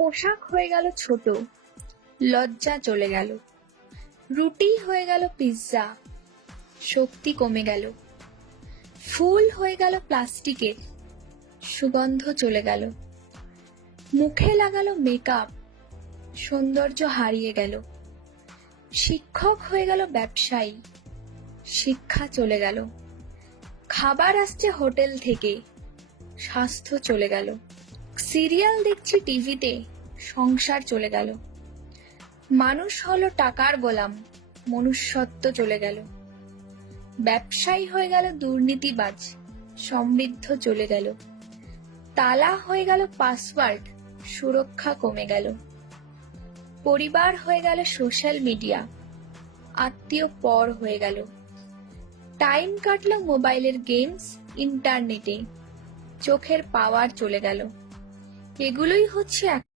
পোশাক হয়ে গেল ছোট, লজ্জা চলে গেল। রুটি হয়ে গেল পিৎজা, শক্তি কমে গেল। ফুল হয়ে গেল প্লাস্টিকের, সুগন্ধ চলে গেল। মুখে লাগালো মেকআপ, সৌন্দর্য হারিয়ে গেল। শিক্ষক হয়ে গেল ব্যবসায়ী, শিক্ষা চলে গেল। খাবার আসছে হোটেল থেকে, স্বাস্থ্য চলে গেল। সিরিয়াল দেখছি টিভিতে, সংসার চলে গেল। মানুষ হলো টাকার গোলাম, মনুষ্যত্ব চলে গেল। ব্যবসায়ী হয়ে গেল দুর্নীতিবাজ, সমৃদ্ধ চলে গেল। তালা হয়ে গেল পাসওয়ার্ড, সুরক্ষা কমে গেল। পরিবার হয়ে গেল সোশ্যাল মিডিয়া, আত্মীয় পর হয়ে গেল। টাইম কাটলো মোবাইলের গেমস, ইন্টারনেটে, চোখের পাওয়ার চলে গেল। এগুলোই হচ্ছে